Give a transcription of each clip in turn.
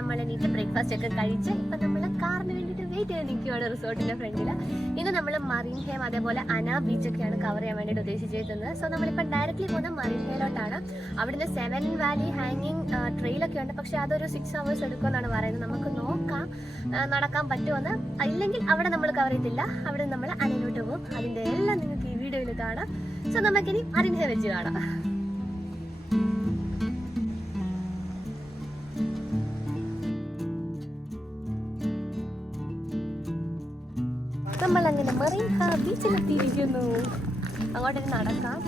നമ്മൾ എണീറ്റ് ബ്രേക്ക്ഫാസ്റ്റ് ഒക്കെ കഴിച്ച് ഇപ്പം നമ്മൾ കാറിന് വേണ്ടിയിട്ട് വെയിറ്റ് ചെയ്ത് നിൽക്കുകയാണ് റിസോർട്ടിൻ്റെ ഫ്രണ്ടിൽ. ഇന്ന് നമ്മൾ മറീൻ ഹേം അതേപോലെ അന ബീച്ചൊക്കെയാണ് കവർ ചെയ്യാൻ വേണ്ടിയിട്ട് ഉദ്ദേശിച്ചിരിക്കുന്നത്. സോ നമ്മളിപ്പോൾ ഡയറക്റ്റ്ലി പോകുന്ന മറീൻ ഹേയിലോട്ടാണ്. അവിടുന്ന് 7 വാലി ഹാങ്ങിങ് ട്രെയിലൊക്കെ ഉണ്ട്. പക്ഷേ അതൊരു 6 hours എടുക്കുമെന്നാണ് പറയുന്നത്. നമുക്ക് നോക്കാം നടക്കാൻ പറ്റുമെന്ന്. ഇല്ലെങ്കിൽ അവിടെ നമ്മൾ കവർ ചെയ്തില്ല, അവിടെ നമ്മൾ അനയിലോട്ട് പോകും. അതിൻ്റെ എല്ലാം നിങ്ങൾക്ക് ഈ വീഡിയോയിൽ കാണാം. സോ നമുക്കിനി മറീൻ ഹേ വെച്ച് കാണാം. നമ്മളങ്ങനെ മറീൻ ഹേ ബീച്ചിലെത്തിയിരിക്കുന്നു. അങ്ങോട്ടേക്ക് നടക്കാം.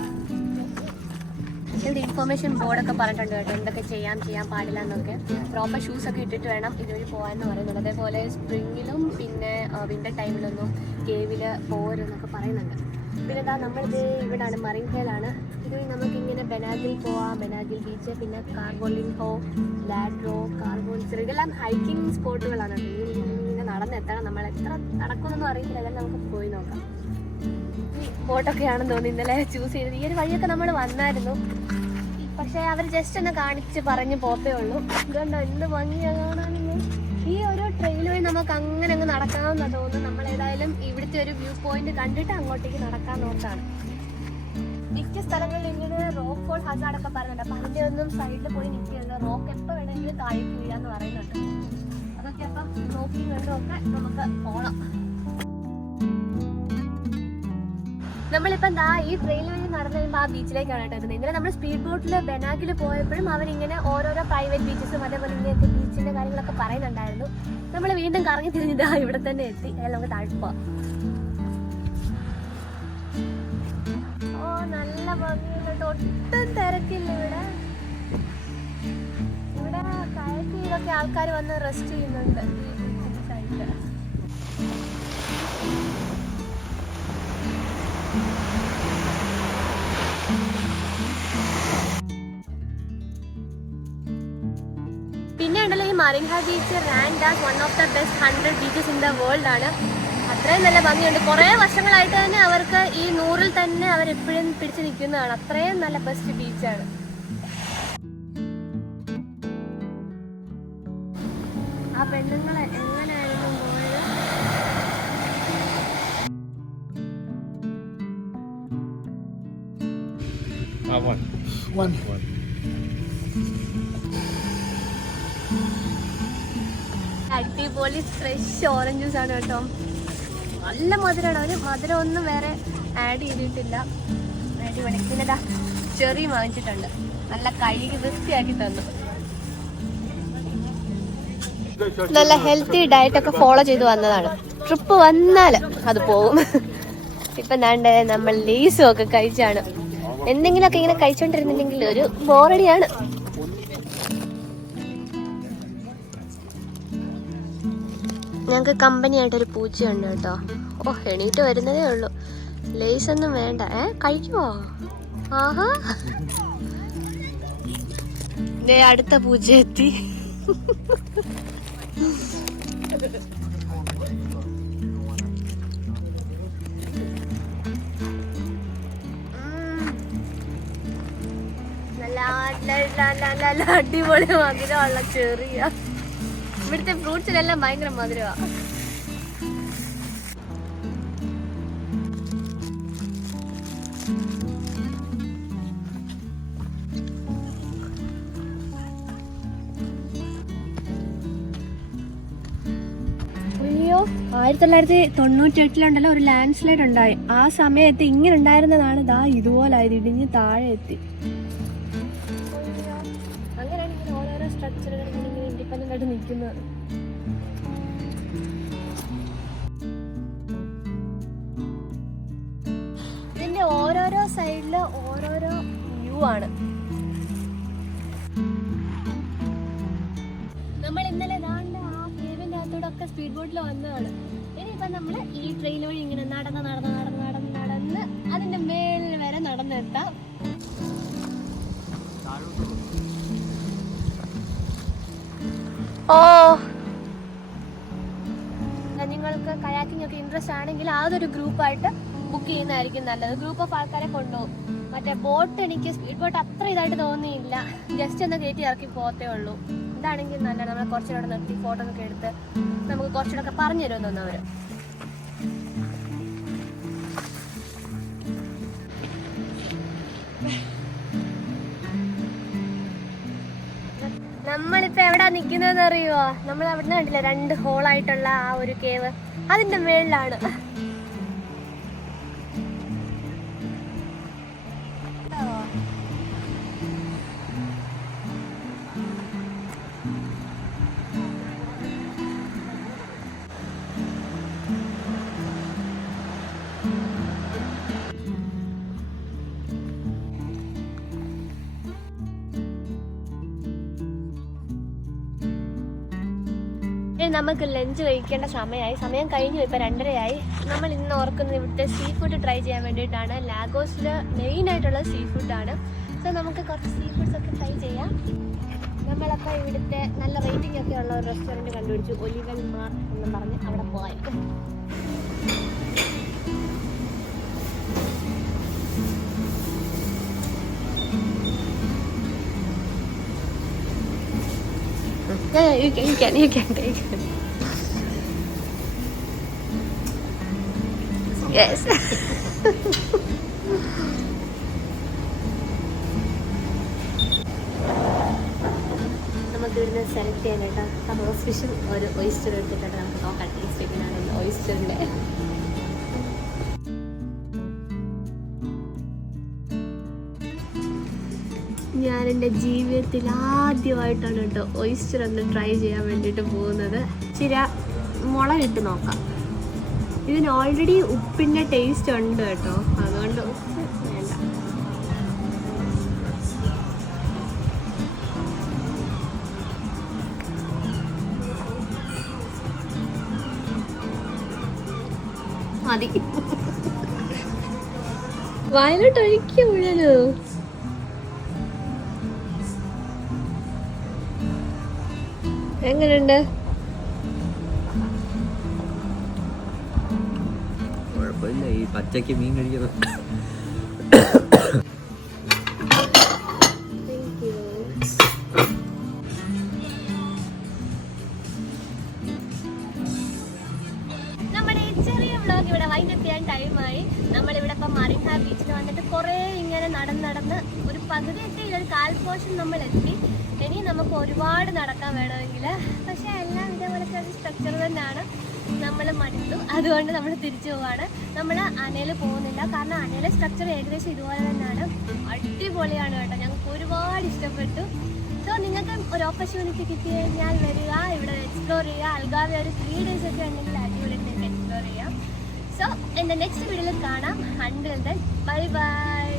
ഇവിടെ ഇൻഫോർമേഷൻ ബോർഡൊക്കെ പറഞ്ഞിട്ടുണ്ട് കേട്ടോ, എന്തൊക്കെ ചെയ്യാൻ പാടില്ല എന്നൊക്കെ. പ്രോപ്പർ ഷൂസൊക്കെ ഇട്ടിട്ട് വേണം ഇതുവഴി പോകാമെന്ന് പറയുന്നത്. അതേപോലെ സ്പ്രിങ്ങിലും പിന്നെ വിൻ്റർ ടൈമിലൊന്നും കേവിൽ പോരുന്നൊക്കെ പറയുന്നുണ്ട്. പിന്നെ എന്താ നമ്മളിത് ഇവിടെയാണ് മറീൻ ഹേയിലാണ്. ഇതുവഴി നമുക്കിങ്ങനെ ബെനാഗിൽ പോവാം, ബെനാഗിൽ ബീച്ച്, പിന്നെ കാർബോളിൻ ഹോ, ലാഡ്രോ, കാർബോൾസർ, ഇതെല്ലാം ഹൈക്കിംഗ് സ്പോട്ടുകളാണ്. ഇങ്ങനെ നടന്നെത്തണം. നമ്മൾ എത്ര നടക്കുമെന്നൊന്നും അറിയില്ല, അതെല്ലാം നമുക്ക് പോയി നോക്കാം. ബോട്ടൊക്കെയാണെന്ന് തോന്നുന്നു ഇന്നലെ ചൂസ് ചെയ്തത്. ഈ ഒരു വഴിയൊക്കെ നമ്മൾ വന്നായിരുന്നു, പക്ഷേ അവർ ജസ്റ്റ് ഒന്ന് കാണിച്ച് പറഞ്ഞ് പോത്തേ ഉള്ളൂ. ഇതുകൊണ്ടോ എന്ത് ഭംഗിയാണ് കാണാനെന്ന്. ഈ ഒരു ട്രെയിൽ വഴി നമുക്ക് അങ്ങനെ അങ്ങ് നടക്കാമെന്ന് തോന്നുന്നു. നമ്മൾ ഏതായാലും ഇവിടുത്തെ ഒരു വ്യൂ പോയിന്റ് കണ്ടിട്ട് അങ്ങോട്ടേക്ക് നടക്കാൻ നോക്കാണ്. മിക്ക സ്ഥലങ്ങളിൽ ഇങ്ങനെ റോക്ക് ഫോൾ ഹസാർഡൊക്കെ പറയുന്നുണ്ട്. അപ്പം അതിൻ്റെ ഒന്നും സൈഡിൽ പോയി നിൽക്കുന്നത്. റോക്ക് എപ്പോൾ വേണമെങ്കിലും താഴേക്ക് വീഴാന്ന് പറയുന്നുണ്ട്. അതൊക്കെ അപ്പം നോക്കി കണ്ടൊക്കെ നമുക്ക് പോകണം. നമ്മളിപ്പം ഈ ട്രെയിൻ വഴി നടന്നു കഴിയുമ്പോൾ ആ ബീച്ചിലേക്കാണ് കേട്ടോ എത്തുന്നത്. ഇന്നലെ നമ്മൾ സ്പീഡ് ബോട്ടിൽ ബെനാഗിൽ പോയപ്പോഴും അവരിങ്ങനെ ഓരോരോ പ്രൈവറ്റ് ബീച്ചസും അതേപോലെ ഇങ്ങനെയൊക്കെ ബീച്ചിന്റെ കാര്യങ്ങളൊക്കെ പറയുന്നുണ്ടായിരുന്നു. നമ്മൾ വീണ്ടും കറങ്ങി തിരിഞ്ഞിട്ട് ഇവിടെ തന്നെ എത്തി. അയാൾ നമുക്ക് താഴ്ത്തു പോവാം. ഓ നല്ല ഭംഗിയുണ്ട് കേട്ടോ, ഒട്ടും തിരക്കില്ല ഇവിടെ. ഇവിടെ കയറ്റിലൊക്കെ ആൾക്കാർ വന്ന് റെസ്റ്റ് ചെയ്യുന്നുണ്ട് ഈ സൈഡില്. പിന്നെ ഉണ്ടല്ലോ ഈ marine hey beach ranked as one of the best 100 beaches in the world ആണ്. അത്രയും നല്ല ഭംഗിയുണ്ട്. കുറേ വർഷങ്ങളായിട്ട് തന്നെ അവർക്ക് ഈ 100-ൽ തന്നെ അവരെപ്പോഴും പിടിച്ചു നിൽക്കുന്നതാണ്. അത്രയും നല്ല ബെസ്റ്റ് ബീച്ചാണ്. ആ പെണ്ണുങ്ങൾ എങ്ങനെയായിരുന്നു പോയത്? അടിപൊളി ഫ്രഷ് ഓറഞ്ച് ജ്യൂസ് ആണ് കേട്ടോ. നല്ല മധുരമാണ്. അവര് മധുരം ഒന്നും വേറെ ആഡ് ചെയ്തിട്ടില്ല. അടിപൊളി. പിന്നെ ചെറി വാങ്ങിച്ചിട്ടുണ്ട്, നല്ല കഴുകി വൃത്തിയാക്കി തന്നു. നല്ല ഹെൽത്തി ഡയറ്റ് ഒക്കെ ഫോളോ ചെയ്ത് വന്നതാണ്. ട്രിപ്പ് വന്നാൽ അത് പോകും. ഇപ്പം നമ്മൾ ലേസും ഒക്കെ കഴിച്ചാണ്. എന്തെങ്കിലുമൊക്കെ ഇങ്ങനെ കഴിച്ചോണ്ടിരുന്നില്ലെങ്കിൽ ഒരു ബോറടിയാണ്. ഞങ്ങൾക്ക് കമ്പനി ആയിട്ടൊരു പൂച്ചയുണ്ട് കേട്ടോ. ഓ എണീറ്റ് വരുന്നതേ ഉള്ളൂ. ലേസ് ഒന്നും വേണ്ട. കഴിക്കുമോ? ആഹാ, അടുത്ത പൂച്ച എത്തി. നല്ല അടിപൊളി മധുരമുള്ള ചെറിയ. ഇവിടുത്തെ ഫ്രൂട്ട്സിലെല്ലാം ഭയങ്കര മധുരമാണ്. അയ്യോ, 1998 ഒരു ലാൻഡ് സ്ലൈഡ് ഉണ്ടായി. ആ സമയത്ത് ഇങ്ങനെ ഉണ്ടായിരുന്നതാണ് ഇതുപോലെ ആയത്, ഇടിഞ്ഞ് താഴെ എത്തി. അങ്ങനെയാണ് ഇങ്ങനെ ഓരോരോ സ്ട്രക്ചറുകൾ ഇങ്ങനെ ഇൻഡിപെൻഡന്റ് ആയിട്ട് നിൽക്കുന്നത്. ഇതിന്റെ ഓരോരോ സൈഡില് ഓരോരോ വ്യൂ ആണ്. നമ്മൾ ഇന്നലെ ആ കേവിന്റെ അകത്തൂടെ ഒക്കെ സ്പീഡ് ബോട്ടിൽ വന്നതാണ്. ഇനിയിപ്പം നമ്മൾ ഈ ട്രെയിൻ വഴി ഇങ്ങനെ നടന്ന് അതിന്റെ മേളിൽ വരെ നടന്നെത്താം. ഓ, നിങ്ങൾക്ക് കയാക്കിംഗ് ഒക്കെ ഇൻട്രസ്റ്റ് ആണെങ്കിൽ അതൊരു ഗ്രൂപ്പായിട്ട് ബുക്ക് ചെയ്യുന്നതായിരിക്കും നല്ലത്. ഗ്രൂപ്പ് ഓഫ് ആൾക്കാരെ കൊണ്ടുപോകും. മറ്റേ ബോട്ട് എനിക്ക് സ്പീഡ് ബോട്ട് അത്ര ഇതായിട്ട് തോന്നിയില്ല. ജസ്റ്റ് ഒന്ന് കയറ്റി ഇറക്കി പോകത്തേ ഉള്ളൂ. എന്താണെങ്കിൽ നല്ല നമ്മളെ കുറച്ചുകൂടെ നിർത്തി ഫോട്ടോ ഒക്കെ എടുത്ത് നമുക്ക് കുറച്ചുകൂടെ ഒക്കെ പറഞ്ഞു തരുമെന്ന് അവര്. നമ്മളിപ്പോ എവിടാ നിക്കുന്നതെന്ന് അറിയുവോ? നമ്മൾ അവിടെ കണ്ടില്ല 2 ഹോളായിട്ടുള്ള ആ ഒരു കേവ്, അതിന്റെ മേളിലാണ്. നമുക്ക് ലഞ്ച് കഴിക്കേണ്ട സമയമായി. സമയം കഴിഞ്ഞു, ഇപ്പം 2:30 നമ്മൾ ഇന്ന് ഓർക്കുന്നത് ഇവിടുത്തെ സീ ഫുഡ് ട്രൈ ചെയ്യാൻ വേണ്ടിയിട്ടാണ്. ലാഗോസിൽ മെയിനായിട്ടുള്ള സീ ഫുഡാണ്. സോ നമുക്ക് കുറച്ച് സീ ഫുഡ്സ് ഒക്കെ ട്രൈ ചെയ്യാം. നമ്മളപ്പോൾ ഇവിടുത്തെ നല്ല റേറ്റിംഗ് ഒക്കെ ഉള്ള ഒരു റെസ്റ്റോറൻറ്റ് കണ്ടുപിടിച്ചു, ഒലിവൽ മാർ എന്ന് പറഞ്ഞ് അവിടെ പോയി. Yeah, you can take it. Yes. നമുക്ക് ഇവിടുന്ന് സെലക്ട് ചെയ്യാൻ കേട്ടോ. അപ്പോൾ ഫിഷും ഒരു ഒയിസ്റ്റർ എടുത്തിട്ടുണ്ട്. നമുക്ക് നോക്കാം ടേസ്റ്റ് എങ്ങനെയാണ് ഒയിസ്റ്ററിൻ്റെ. ഞാൻ എൻ്റെ ജീവിതത്തിൽ ആദ്യമായിട്ടാണ് കേട്ടോ ഒയിസ്റ്റർ ഒന്ന് ട്രൈ ചെയ്യാൻ വേണ്ടിയിട്ട് പോകുന്നത്. ചില മുളകിട്ട് നോക്കാം. ഇതിന് ഓൾറെഡി ഉപ്പിൻ്റെ ടേസ്റ്റ് ഉണ്ട് കേട്ടോ, അതുകൊണ്ട് ഉപ്പ് വേണ്ട. മതി. വയലോട്ട് ഒഴിക്കുക മുഴുവനോ. എങ്ങനെയുണ്ട്? കുഴപ്പമില്ല, ഈ പച്ചക്ക് മീൻ കഴിക്കുന്നത്. നമ്മുടെ ചെറിയ വ്ളോഗ് ഇവിടെ വൈൻഡപ്പ് ചെയ്യാൻ ടൈമായി. നമ്മളിവിടെ ഇപ്പം മറീന ബീച്ചിൽ വന്നിട്ട് കുറേ ഇങ്ങനെ നടന്ന് ഒരു പകുതി എത്തിയില്ല, ഒരു 1/4 പോർഷൻ നമ്മൾ എത്തി. ഇനി നമുക്ക് ഒരുപാട് നടക്കാൻ വേണമെങ്കിൽ, പക്ഷേ എല്ലാം ഇതേപോലത്തെ ഒരു സ്ട്രക്ചർ തന്നെയാണ്. നമ്മൾ മടുത്തു, അതുകൊണ്ട് നമ്മൾ തിരിച്ചു പോവാണ്. നമ്മൾ അനയിൽ പോകുന്നില്ല, കാരണം അനയിലെ സ്ട്രക്ചർ ഏകദേശം ഇതുപോലെ തന്നെയാണ്. അടിപൊളിയാണ് കേട്ടോ, ഞങ്ങൾക്ക് ഒരുപാട് ഇഷ്ടപ്പെട്ടു. സോ നിങ്ങൾക്ക് ഒരു ഓപ്പർച്യൂണിറ്റി കിട്ടി കഴിഞ്ഞാൽ വരിക, ഇവിടെ എക്സ്പ്ലോർ ചെയ്യുക. അൽഗാവെ ഒരു 3 days ഒക്കെ ഉണ്ടെങ്കിൽ അടിപൊളി നിങ്ങൾക്ക് എക്സ്പ്ലോർ ചെയ്യാം. സോ എൻ്റെ നെക്സ്റ്റ് വീഡിയോയിൽ കാണാം. Until then bye bye.